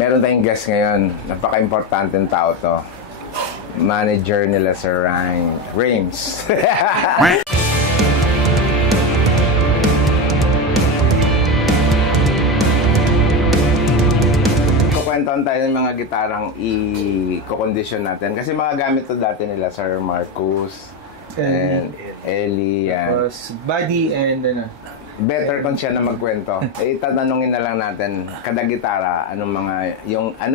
Meron tayong guest ngayon. Napaka-importanteng tao to. Manager nila Sir Rames. Kukwentuhan tayo ng mga gitarang i-condition natin. Kasi mga gamit to dati nila Sir Marcus and Ellie. Tapos Buddy and ano. Better kung siya na magkwento. Tatanungin na lang natin kada gitara ano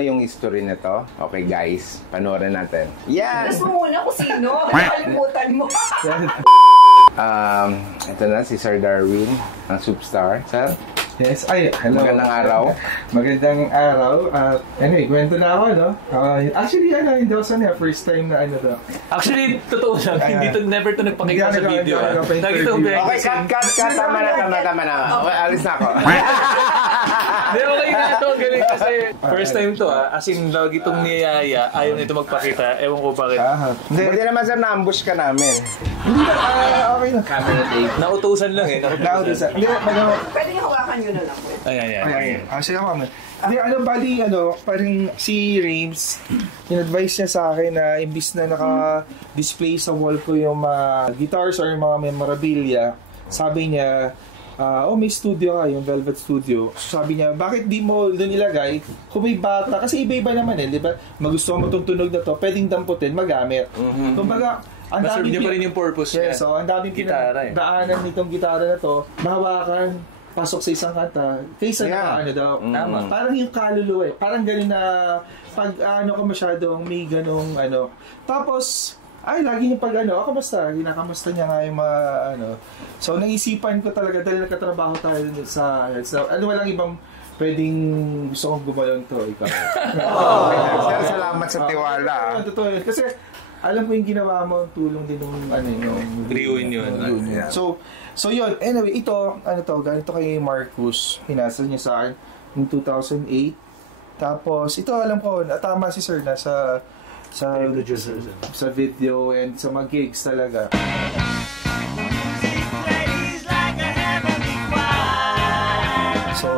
yung history nito. Okay guys, panoorin natin. Yan. Tapos mo muna kung sino. Kalimutan mo. Ito na si Sir Darwin ng Superstar. Sir? Yes, ay, hello. Magandang araw. Magandang araw. Anyway, kwento na ako, no? Actually, hindi ako sanay. First time na ano to. Actually, totoo lang. Hindi to, never to nagpakita sa video. Lagi to Okay, cut. Tama na. Alis na ako. Hindi, okay na ito. Galing kasi first time to as in, lagi itong niyaya. Ayaw nito magpakita. Ewan ko bakit. Hindi naman sir, na-ambush ka namin. Hindi na, okay na. Camera tape. Nautusan lang eh. Nautusan. Hindi, Pwede nga hawakan nyo na lang. Ayan. Sige ako naman. Bali, parang si Rames, in-advise niya sa akin na imbis na naka-display sa wall ko yung mga guitars or yung mga memorabilia, sabi niya, may studio ka, yung Velvet Studio. So, sabi niya, bakit di mo doon ilagay kung may bata? Kasi iba-iba naman di ba? Magustuhan mo itong tunog na to, pwedeng damputin, magamit. Kumbaga, ang Maserve niya pa rin yung purpose niya. So, ang daming daanan nitong gitara na to, mahawakan, pasok sa isang kanta, kaysa daw. Tama. Parang yung kaluluwa parang ganun na, pag ka masyadong may ganung Tapos, lagi niya pag kamusta? Kinakamusta niya nga yung mga So, naisipan ko talaga dahil nagkatrabaho tayo sa walang ibang pwedeng gusto kong gumayon to. Ikaw. Sir, salamat sa tiwala. Totoo yun. Kasi, alam ko yung ginawa mo, tulong din yung reunion. So yun. Anyway, ito, ganito kay Marcus. Hinasa niya sa akin in 2008. Tapos, ito alam ko, tama si Sir na sa video and sa mga gigs talaga. So,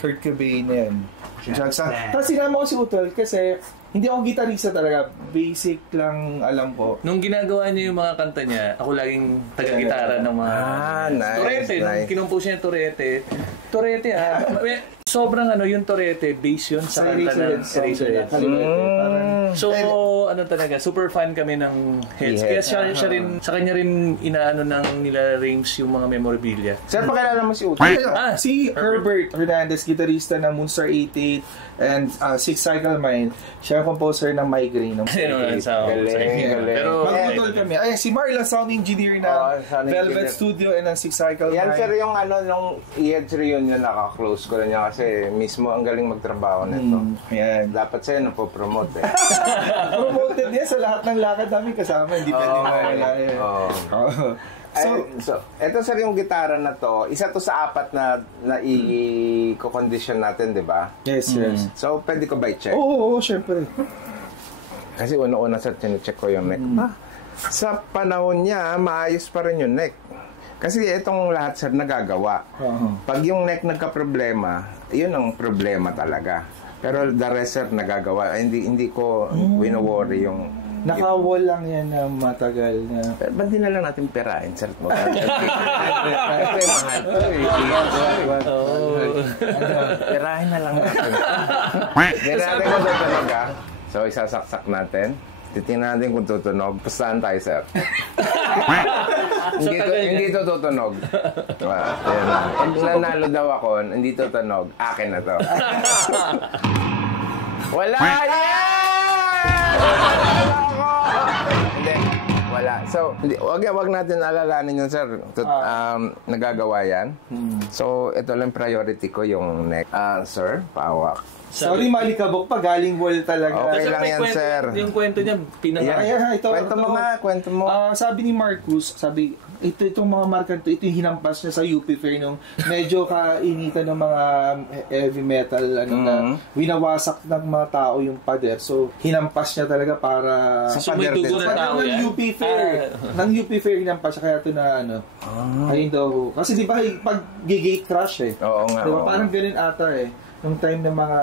Kurt Cobain na yan. Tapos sinama ko si Utol kasi hindi ako gitarista talaga. Basic lang alam ko. Nung ginagawa niya yung mga kanta niya, ako laging taga-gitara ng mga nice, Torete. Nung kinumpose niya yung Torete, sobrang yung Torete, base yun sa kanta ng Eraserhead. So, talaga, super fan kami ng Heads. Kaya siya rin, sa kanya rin inaano ng nila Rames yung mga memorabilia. Sir, pakilala mo si Uto. Si Herbert Hernandez, gitarista ng Moonstar 88 and Six Cycle Mind. Siya ang composer ng Migraine. Galing. Pero magputol kami. Si Marla, sound engineer na Velvet Studio and ng Six Cycle Mind. Yan sir, yung nung Heads reunion, naka-close ko rin niya kasi mismo ang galing magtrabaho nito. Dapat sa'yo napopromote Promoted niya sa lahat ng lakad namin kasama. Hindi pwede So, ito sir yung gitara na to, isa to sa apat na i-condition natin, di ba? Yes. So, pwede ko ba i-check? Oo, syempre. Kasi una-una sir, chinecheck ko yung neck. Sa panahon niya, maayos pa rin yung neck. Kasi itong lahat sir nagagawa. Pag yung neck nagka-problema, yun ang problema talaga. Pero the rest sir nagagawa. Hindi ko wino-worry yung naka-wall lang yan na matagal na. Ba't di na lang natin perain, sir? Kasi mahal to perahin na lang natin. Hindi natin kung tutunog So, isasaksak natin. Titingnan natin kung tutunog. Pustahan tayo, sir. Hindi to tutunog. Pag nanalo daw ako, hindi tutunog. Akin na to. Wala! Hindi, wala. So, wag natin alalanin yun, sir. Nagagawa yan. So, ito lang priority ko, yung neck. Sir, pawak. Sorry, malikabok pa. Galing wall talaga. Okay lang yan, sir. Yung kwento niya, Kwento mo. Sabi ni Marcus, itong mga marka ito yung hinampas niya sa UP Fair nung medyo kainitan ng mga heavy metal na winawasak ng mga tao yung pader. So, hinampas niya talaga para sa pader din. Ng UP Fair. Ng UP Fair hinampas siya kaya ito na ayun daw. Kasi di ba pag gate crash Oo nga. Diba parang ganun ata Nung time ng mga,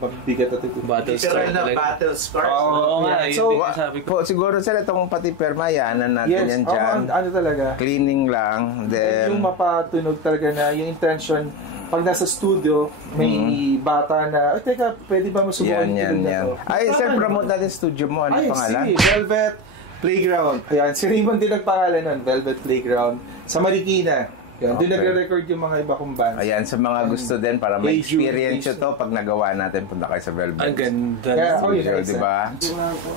mabibigat at ito. Battlestar talaga. Battle scars. Oo nga, Yeah. yun So, din yung sabi ko. Siguro sir, itong pati permayanan natin yan dyan. ano talaga. Cleaning lang. Then, Yung mapatunog talaga na yung intention, pag nasa studio, may bata na, teka, pwede ba masubukan yan. na to? Ay, sir, promote natin studio mo. Ano pangalan? Velvet Playground. Ayan, si Raymond din nagpangalan nun, Velvet Playground. Sa Marikina. Yan, doon nagre-record yung mga iba kong bands. Ayan, sa mga gusto din para may Age you, experience nyo to pag nagawa natin, punta kayo sa Velvet. Ang ganda. Studio, di ba?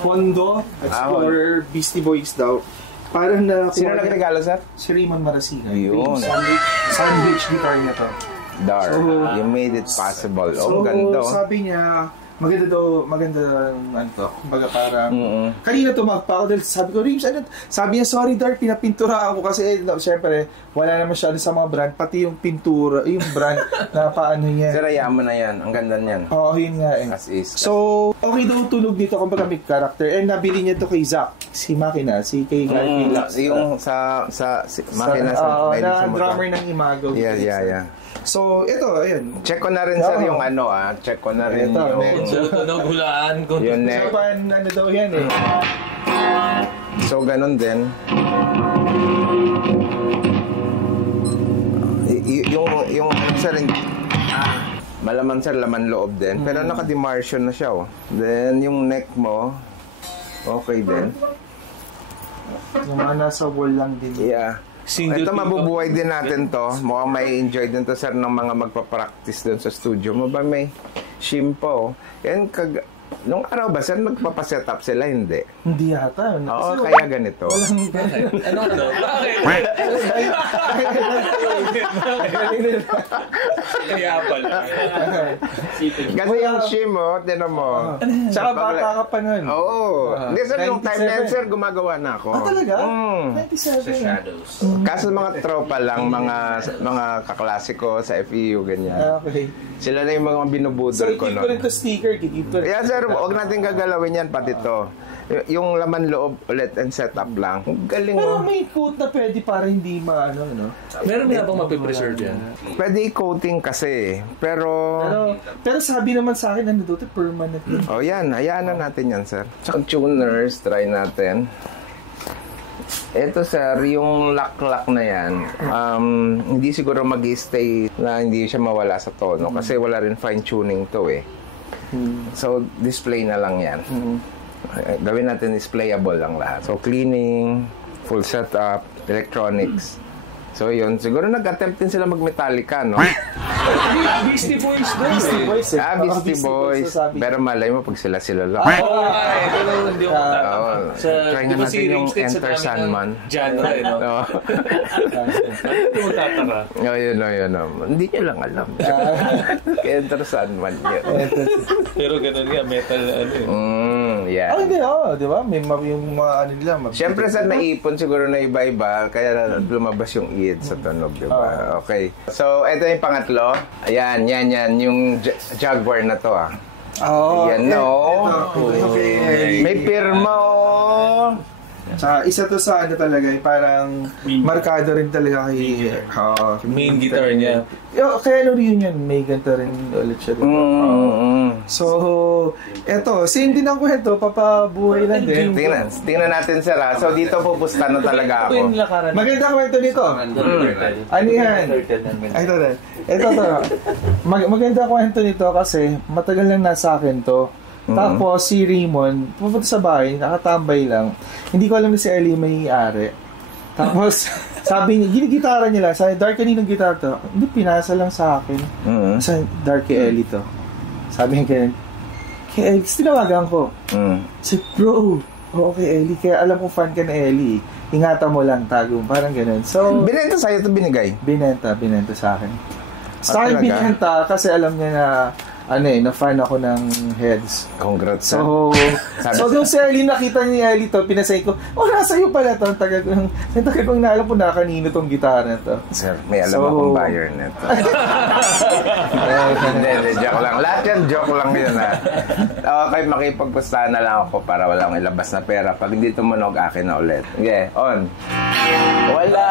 Fondo, Explorer, Beastie Boys daw. Parang na... Sino nagregalo, sir? Si Raymond Marasigan. Yun. Sandwich guitar niya to. Dar. You made it possible. Oh, ganda. Sabi niya, maganda ano to, kumbaga parang, kanina tumagpa ako dahil sabi ko, Rims, ano? Sabi niya, sorry Dar, pinapintura ako kasi, syempre, wala naman siya sa mga brand, pati yung pintura, yung brand na paano niya. Sir, ayaman na yan. Ang ganda niyan. Oo, yun nga eh. As is. So, okay daw tunog dito kumbaga may character. And nabili niya to kay Zach, si Makina, si kay Gary Lax. Yung sa makina sa na drummer ng Imago. Yeah. So, ito, ayun. Check ko na rin sir yung check ko na rin Ito, yung Tunog, hulaan ko. yung neck. Saban, ano daw yan eh. So, ganun din. Yung sir, malaman sir, laman loob din. Pero naka-demarcation na siya, oh. Then, yung neck mo, okay din. Yung mga nasa wall lang din. Yeah. Ito mabubuhay din natin to. Mukhang may enjoy din to sir ng mga magpa-practice dun sa studio mo ba may shimpo. Yan nung araw ba sir magpapaset up sila hindi? Hindi yata. Oo, kaya ganito. Ano? Bakit? Kaya pala. Kasi yung shim tinan mo. Tsaka bata ka pa nun. Oo. Hindi sir, yung time na yan sir gumagawa na ako. Talaga? 97. Shadows. Kaso mga tropa lang, mga kaklasiko sa FEU ganyan. Okay. Sila na yung mga So, binubudol ko keep ko rin to sticker. Yeah sir, huwag natin gagalawin yan pati to. Yung laman loob ulit and set up lang. Galing Pero may quote na pwede para hindi maano, no? Meron nga bang mapipreserve yan? Pwede i-coating kasi. Pero sabi naman sa akin, ano doon, permanent. yan, hayaan na natin yan sir. Sa tuners, try natin. Ito sir, yung lock na yan, hindi siguro mag-stay na hindi siya mawala sa tono kasi wala rin fine tuning to eh. So, display na lang yan. Gawin natin displayable lang lahat. So, cleaning, full setup, electronics. So, yun. Siguro nag-attempt din sila mag-Metallica, no? Beastie Boys doon. Beastie Boys eh. Beastie Boys. Pero malay mo pag sila lang. Oo nga eh. Pero hindi ako Try nga natin yung Enter Sandman. Genre eh, no? Hindi mo tataka. Yun. Hindi nyo lang alam. Enter Sandman yun. Pero ganun nga, metal ano eh. Yeah. Hindi, di ba? May yung mga ano nila. Siyempre sa naipon siguro na iba-iba, kaya lumabas yung id sa tunog, di ba? Okay. So, ito yung pangatlo. Ayan. Yung Jaguar na to, Yan, no? Okay. May pirma, Tsaka isa to sa ano talaga, parang markado rin talaga kay Main guitar niya. Kaya ano rin yun, may ganta rin ulit siya dito. So, eto, same din ang kwento, papabuhay lang din. Tingnan natin sir, So, dito pupusta na talaga ako. Maganda ang kwento nito. Ano yan? Ito. Maganda ang kwento nito kasi matagal lang nasa akin to. Tapos si Raymond, pupunta sa bahay, nakatambay lang. Hindi ko alam na si Ellie may-ari. Tapos, sabi niya, ginigitara niya lang. Sabi, Dark, kaninong gitar to? Hindi, pinasa lang sa akin. Sabi, Dark, kay Ellie to. Sabi niya ganyan, kay Ellie, tinawagan ko. Sabi, bro, kay Ellie. Kaya alam ko fan ka na Ellie. Ingatan mo lang, tago. Parang ganun. So, binenta sa'yo ito binigay? Binenta sa akin. Sa akin binenta kasi alam niya na na fan ako ng Heads. Congrats. So nung si Ellie, nakita ni Ellie to, pinasay ko, nasa iyo pala to. Tagal kong naalam po na kanino tong gitara na to. Sir, may alam akong buyer nito. Hindi, joke lang. Lahat yan, joke lang yun ha. Okay, makipagpustahan na lang ako para walang ilabas na pera. Pag hindi tumunog, akin na ulit. Okay, on. Wala!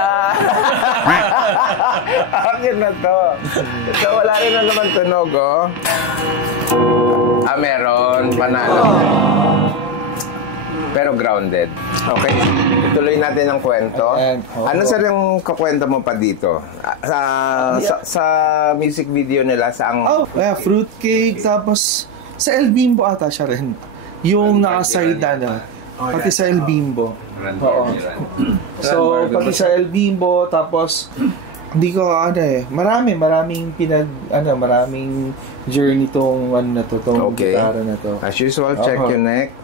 Akin na to. So, wala rin na naman tunog, oh. Meron. Panalo. Pero grounded. Okay. Ituloy natin ang kwento. Ano sir yung kakwento mo pa dito? Sa music video nila, saang... fruitcake, tapos sa El Bimbo ata siya rin. Yung naka-side pati sa El Bimbo. Oo. So, pati sa El Bimbo, tapos hindi ko maraming journey tong gitara na to. As usual, check your neck.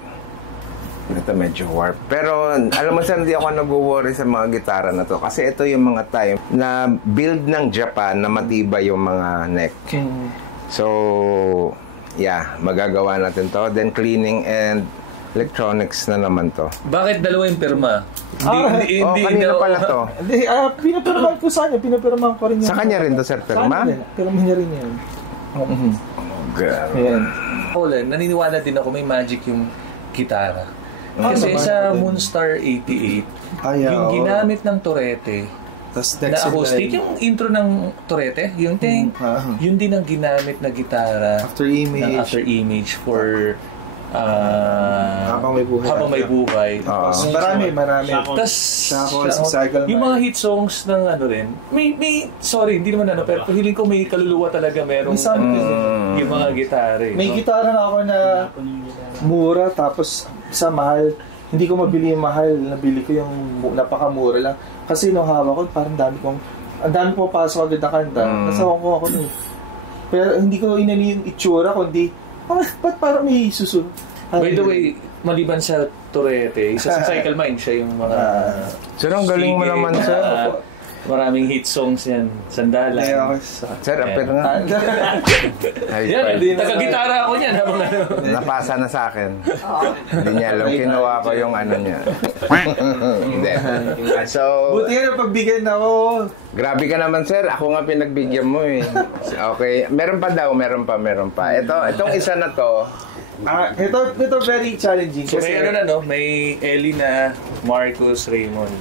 Ito medyo warp. Pero alam mo sir, hindi ako nag-worry sa mga gitara na to kasi ito yung mga time na build ng Japan na matibay yung mga neck. So, yeah, magagawa natin to. Then cleaning and electronics na naman to. Bakit dalawa yung pirma? Kanina pala to. Pinapirmahan ko sa kanya. Pinapirmahan ko rin yan. Sa kanya rin to, sir, pirma? Pirma niya rin yan. Ayan. Naniniwala din ako may magic yung gitara. Kasi sa Moonstar 88, yung ginamit ng Torete, na acoustic, yung intro ng Torete, yung yun din ang ginamit na gitara After Image for Habang May Buhay. Marami. Tapos, yung mga hit songs ng rin, sorry, hindi naman pero feeling ko may kaluluwa talaga merong yung mga gitara. May gitara na ako na mura, tapos sa mahal. Hindi ko mabili yung mahal, nabili ko yung napakamura lang. Kasi nung hawak ko, parang ang dami ko pasok agad na kanta. Nasawa ko ako nun. Pero hindi ko inali yung itsura, kundi ba't parang may susunod? By the way, maliban sa Torete, sa Cycle Mind siya yung mga... Sir, ang galing mo naman, sir. Maraming hit songs yan. Sandalan. Sir, apir nga. Yan, taga-gitara ako niyan. Napasa na sa akin. Hindi niya alam. Kinuha ko yung niya. Hindi. So, buti nga pagbigyan ako. Grabe ka naman, sir. Ako nga pinagbigyan mo eh. Okay. Meron pa daw. Meron pa. Itong isa na to, ito very challenging. So may may Ellie na Marcus Raymond.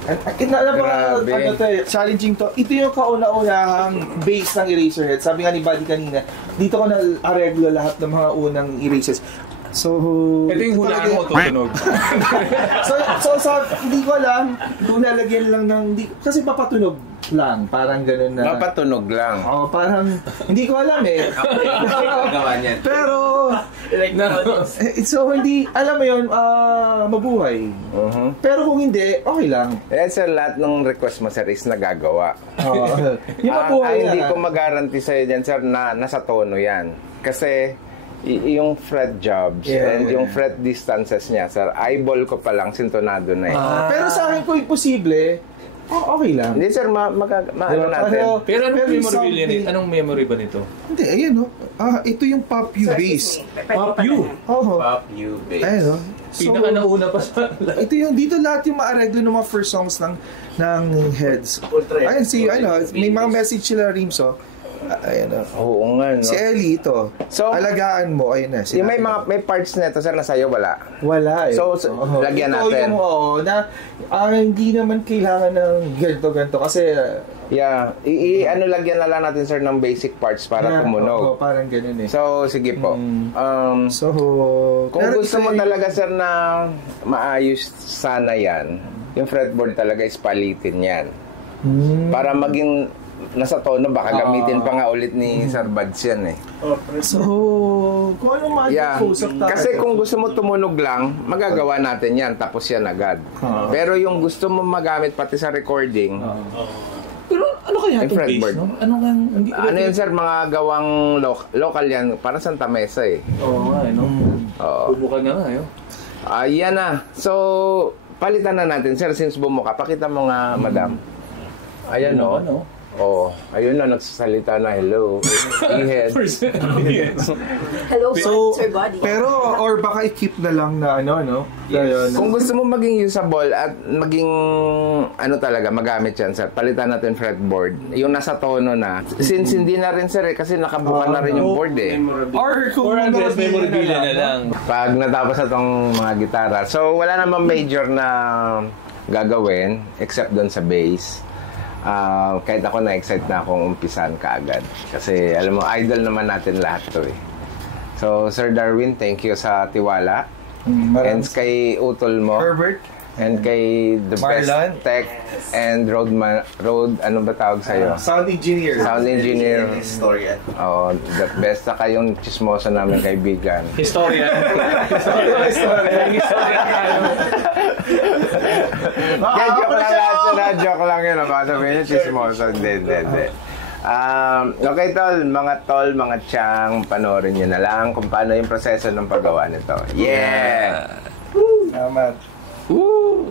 Challenging to. Ito yung kauna-unahang base ng Eraserhead. Sabi nga ni Buddy kanina, dito ko na-areglo lahat ng mga unang Eraserheads. So, ito yung hulaan mo tutunog. Hindi ko alam kung lalagyan lang kasi papatunog lang, parang gano'n na. Papatunog lang. Parang hindi ko alam eh. Pero so hindi, alam mo yun, mabuhay. Pero kung hindi, okay lang. Sir, lahat ng request mo, sir, is nagagawa. Yung mabuhay hindi ko mag-guarantee sa'yo dyan, sir, na nasa tono yan. Kasi yung fret jobs and yung fret distances niya, sir, eyeball ko pa lang, sintonado na eh. Pero sa akin, kung imposible, okay lang. Hindi, sir, natin. Pero anong memory ba nito? Hindi, ayan ito yung Pop U bass. Pop U? Pop U bass. Ayan pinaka nauna pa sa... Ito yung, dito lahat yung maareglo ng mga first songs ng Heads. Ayan, may mga message sila Rims, ayan Oo nga, no? Si Ellie ito. So, alagaan mo, ayun na. Yung may parts nito, sir, na sa'yo, wala? Wala eh. So lagyan natin. Ito yung, hindi naman kailangan ng ganto kasi... lagyan na lang natin, sir, ng basic parts para tumunog. Parang ganun eh. So, sige po. Kung gusto mo talaga, sir, na maayos sana yan, yung fretboard talaga is palitin yan. Para maging nasa tono, baka gamitin pa nga ulit ni Sir Buds yan eh. So, kung ano mag-usap tayo. Kasi kung gusto mo tumunog lang, magagawa natin yan, tapos yan agad. Pero yung gusto mo magamit pati sa recording, pero ano kaya itong bass, no? Ano yan, sir? Mga gawang local yan. Parang Santa Mesa eh. Oo nga, no? Bubukan na nga, yun. Yan na. So, palitan na natin, sir, since bumuka. Pakita mo nga, madam. Ayan, no? Oh, ayun na, nagsasalita na, hello. Ihead. Hello, So, Sir Body. pero, or baka i-keep na lang na ano? Yes. Kung gusto mo maging usable at maging talaga, magamit yan, sir. Palitan natin fretboard. Yung nasa tono na. Since hindi na rin, sir, kasi nakabuka na rin yung board eh. Or kung 400 memorabilia na lang. Pag natapos na tong mga gitara. So, wala namang major na gagawin except doon sa bass. Kahit ako na-excite na akong umpisan kaagad. Kasi, alam mo, idol naman natin lahat to eh. So, Sir Darwin, thank you sa tiwala. And kay Utol mo. Herbert. And kay the Marlon. best tech and road, ano ba tawag sa'yo? Sound engineer. Sound engineer. Historian. Oo, the best na kayong chismoso namin kaibigan. Historian. Joke lang yun. Baka sabihin niyo, chismoso. Hindi. Okay, tol. Mga tiyang, panoorin nyo na lang kung paano yung proseso ng paggawa nito. Yeah! Salamat. Woo!